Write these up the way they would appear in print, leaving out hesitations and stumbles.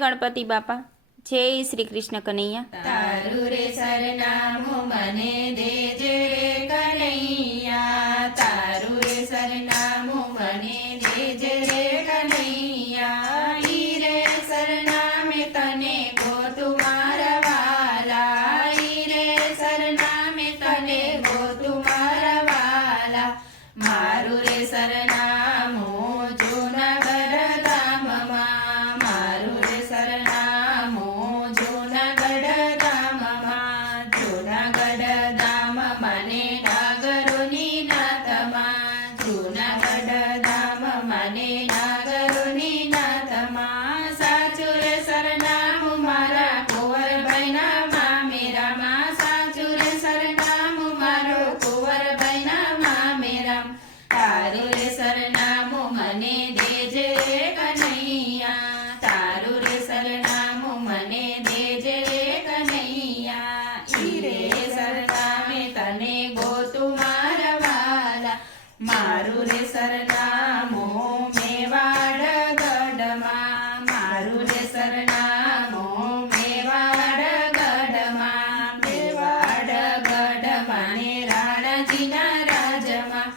ગણપતિ બાપા. જય શ્રી કૃષ્ણ કનૈયા. તારું રે સરનામું મને દેજે રે કનૈયા, તારું રે સરનામું મને દેજે રે કનૈયા. ઈ રે સરનામે તને ગોતું મારા વાલા, ઈ રે સરનામે તને ગોતું મારા વાલા. મારું રે સરનામું જૂનાગઢ ધામમાં, મારું રે સરનામું જૂનાગઢ ધામમાં. જૂનાગઢ ધામમાં ને નાગરોની નાથમાં, જૂનાગઢ ધામમાં ને નાગરોની નાથમાં. સાચું રે સરનામું મારા કુંવરભાઈના મામેરામાં, સાચું રે સરનામું મારો કુંવરભાઈના મામેરામ. તારું રે સરનામું મને દેજે રે કનૈયા, તારું રે સરનામું મને દેજે રે કનૈયા. ઈ રે સરનામે તને ગોતું મારા વાલા, મારું રે સરનામું મેવાડ ગઢમાં, મારું રે સરનામું મેવાડ ગઢમાં. મેવાડ ગઢમાં ને રાણાજીના રાજમાં,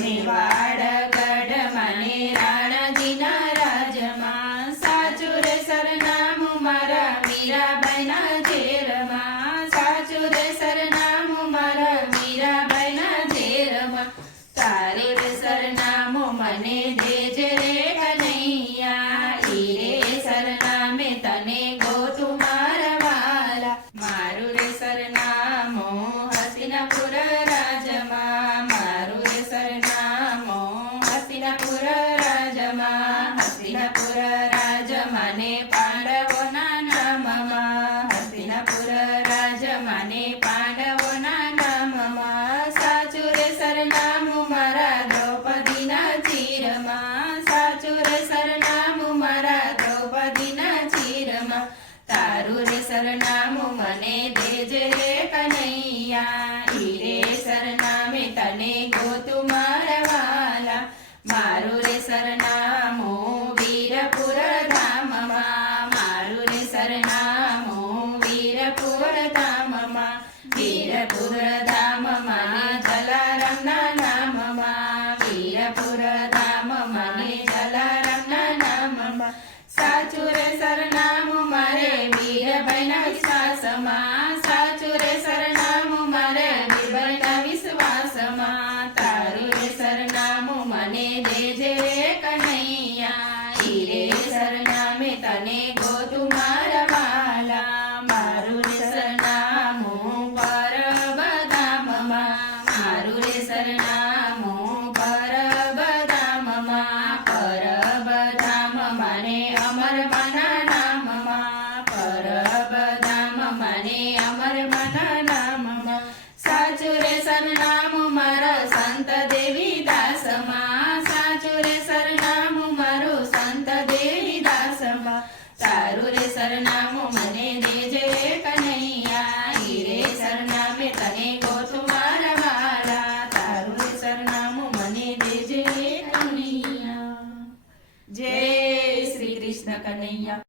મેવાડ ગઢમાં ને રાણાજીના રાજમાં. સાચું રે સરનામું મારા મીરાબાઈના ઝેરમાં, સાચું રે સરનામું મારા મીરાબાઈના ઝેરમાં. તારે રે સરનામું મને દેજે રે કનૈયા, ઈ રે સરનામે તને ગોતું મારા વાલા. મારું રે સરનામું હસ્તિનાપુર રાજમાં, મારું રે સરનામું હસ્તિનાપુર રાજમાં. હસ્તિનાપુર રાજમાં ને પાંડવોના નામમાં, હસ્તિનાપુર રાજમાં ને પાંડવોના નામમાં. સાચું રે સરનામું મારા દ્રૌપદીના ચીરમાં, સાચું રે સરનામું મારા દ્રૌપદીના ચીરમાં. તારું રે સરનામું મને દેજે રે કનૈયા, ઈ રે સરનામે તને ગોતું મારા વાલા. મારું રે સરનામું વીરપુર ધામમાં, મારું રે સરનામું વીરપુર ધામમાં. વીરપુર ધામમાં જલારામના નામમાં, વીરપુર ધામમાં ને જલારામના નામમાં. સાચું રે સરનામું મારે વીરભાઈના વિશ્વાસમાં, સાચું રે સરનામું મારે વીરભાઈના વિશ્વાસમાં. તારું રે સરનામું મને દેજે રે કનૈયા, ઈ રે સરનામે તને ગોતું મારા વાલા. મારું રે સરનામું પરબધામમાં, મારું રે સરનામું પરબધામમાં. પરબધામમાં ને અમરમાના નામમાં, પરબધામમાં ને અમરમાના